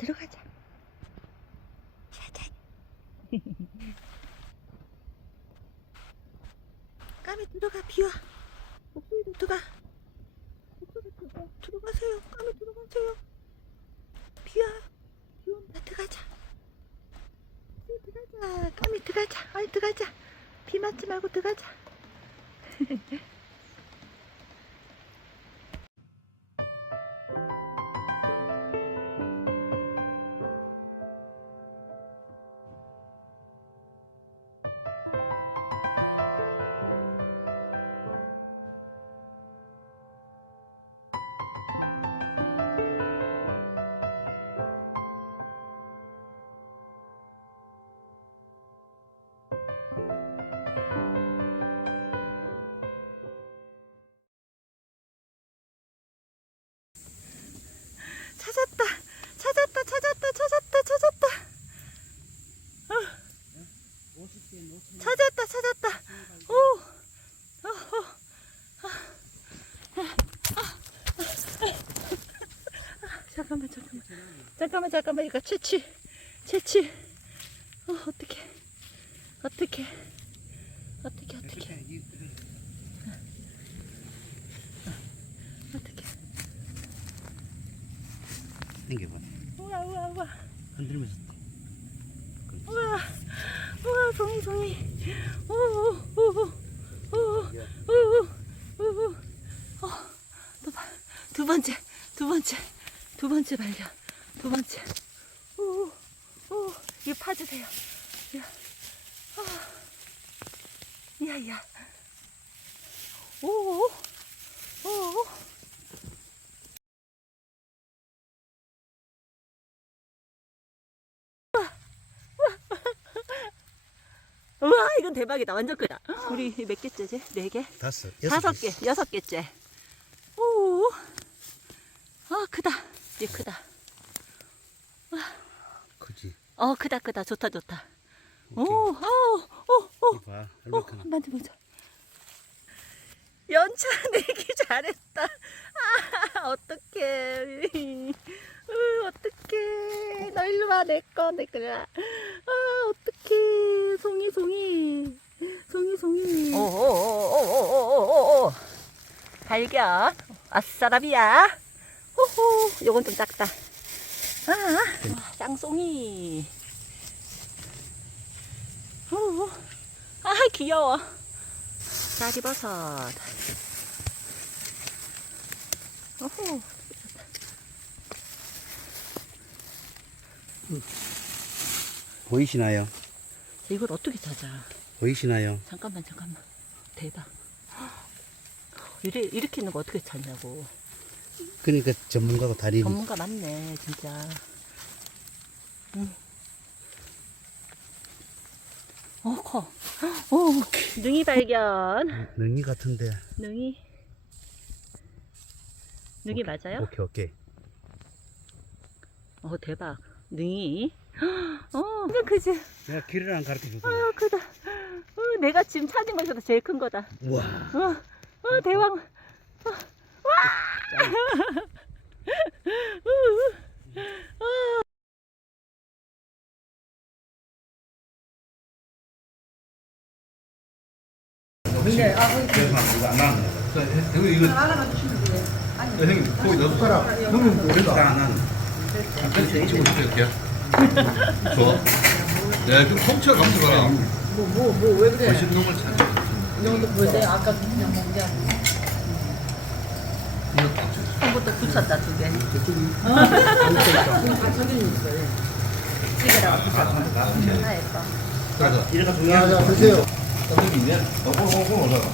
들어가자. 자자. 까미 들어가 비와. 목소리도 들어가. 목소리 들어가. 들어가세요. 까미 들어가세요. 비와. 비 온다. 들어가자. 비 들어가자. 까미 들어가자. 빨리 들어가자. 비 맞지 말고 들어가자. 찾았다. 찾았다. 오. 어. 잠깐만, 잠깐만. 잠깐만, 잠깐만. 이거 채취. 채취. 어, 어떡해. 어떡해. 어떡해, 어떡해. 어떡해. 당겨봐. 우와, 우와, 우와. 흔들면서. 우와, 오. 어. 두 번째, 두 번째, 두 번째 발견. 두 번째. 이거 파주세요. 야, 아, 야, 야. 오, 오, 오. 우와, 이건 대박이다. 완전 크다. 우리 몇 개째지? 네 개? 다섯. 다섯 개, 여섯 개째. 오, 아 크다. 얘 크다. 그지. 어 크다 크다. 좋다 좋다. 오, 오케이. 오, 오, 오, 이봐. 오, 얼마나. 만져보자. 연차 내기 잘했다. 아, 어떡해. 으, 어떡해. 너 일로 와, 내 거, 내 거야. 아, 어떡해. 송이, 송이. 송이, 송이. 오오오오오오오오. 발견. 아싸라비야. 호호. 요건 좀 작다. 아, 쌍송이. 오, 아, 귀여워. 쌀이버섯. 오호. 보이시나요? 이걸 어떻게 찾아? 보이시나요? 잠깐만, 잠깐만. 대박. 이래, 이렇게 있는 거 어떻게 찾냐고. 그러니까 전문가가 다리. 전문가 맞네, 진짜. 응. 어, 커. 오, 능이 발견. 능이 같은데. 능이. 능이 맞아요? 오케이 오케이. 어, 대박. 능이. 어, 이거 크지? 내가 길을 안 가르쳐 줬어. 아, 크다. 어, 내가 지금 찾은 것에서 제일 큰 거다. 우와. 어, 어 대왕. 어, 와! 형님, 거기 넣어 놓고 가라. 형님, 오래도 안 하는. 한 번씩 이거 어떻게 할게요? 좋아. 야, 좀 성취가 감춰봐라. 뭐, 뭐, 뭐, 왜 그래? 멋있는 놈을 찾아. 이정도 보세요. 아까 그냥 먹자. 한번더 붙였다, 두 개. 아, 저기는 있어요. 찍으라고 아, 아, 붙였다. 하나 예뻐. 가자. 이래가 중요하다. 자, 드세요. 떡이 있네. 어, 어, 어, 올라가.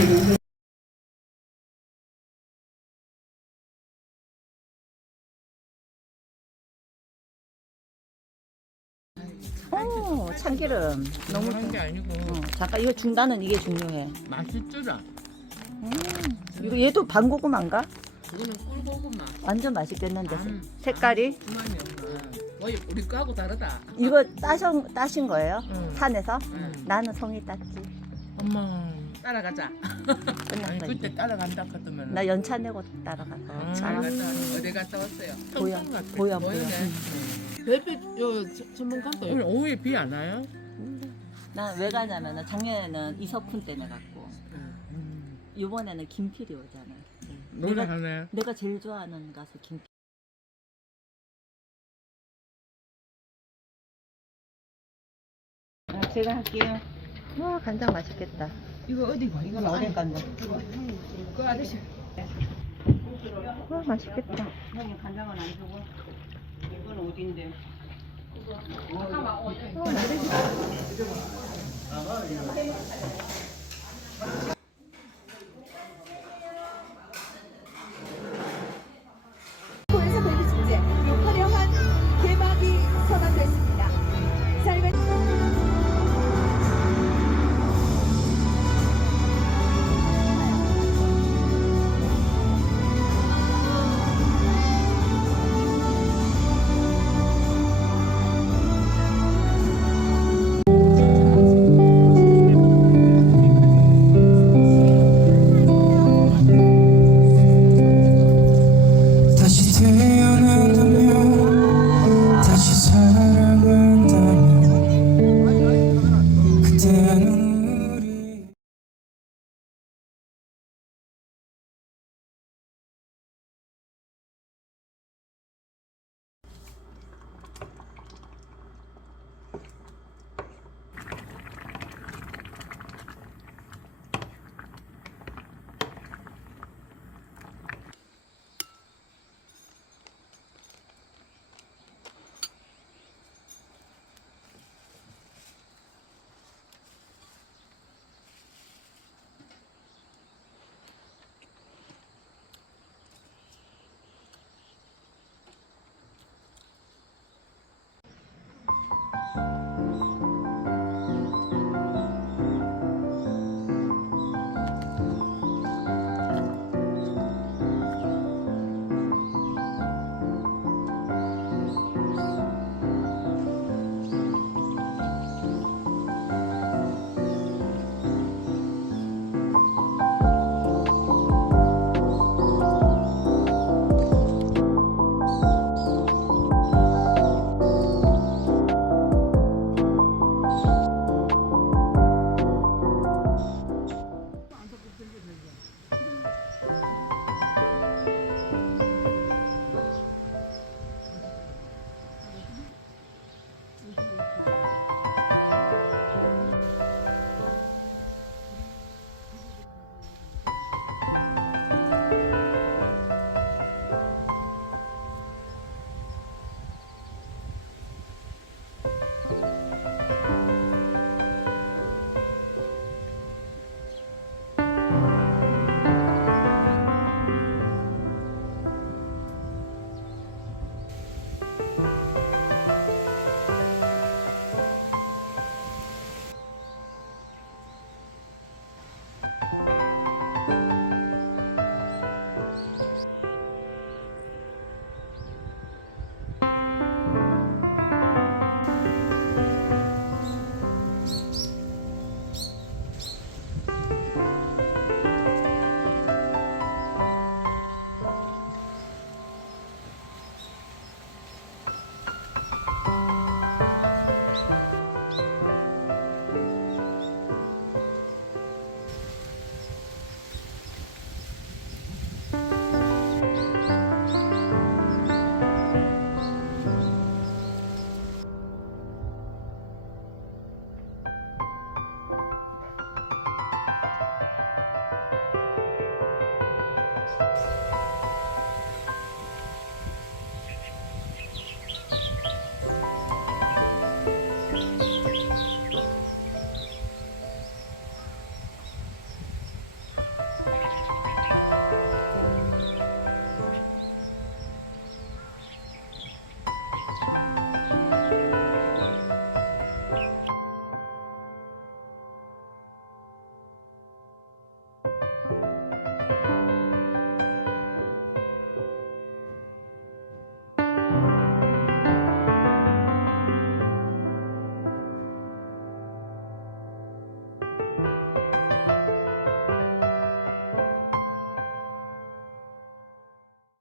음. 오, 참기름. 너무 한게 아니고 어, 잠깐 이거 중단은 이게 중요해. 맛있더라. 음, 이거 얘도 반고구마인가? 이거는 꿀고구마. 완전 맛있겠는데 음. 색깔이 그만이. 왜 우리 거하고 다르다. 이거 따신 따신 거예요? 응. 산에서? 응. 나는 송이 땄지. 엄마 따라가자. 끝났어. 아니. 그때 따라간다 했더만. 나 연차 내고 따라가서. 아, 잘잘 갔다. 어디 갔다 왔어요? 보여. 보여, 보여. 보이네. 별빛 요 전문가도 오늘 오후에 비 안 와요? 난왜 가냐면 은 작년에는 이석훈 때문에 갔고 이번에는 김필이 오잖아. 노래하네. 내가 제일 좋아하는 가수 김필. 아, 제가 할게요. 와 간장 맛있겠다. 이거 어디 봐? 이건 어디 간장? 그 아저씨. 와 맛있겠다. 형이 간장은 안 주고. 이건 어딘데? 와, 맛있겠다.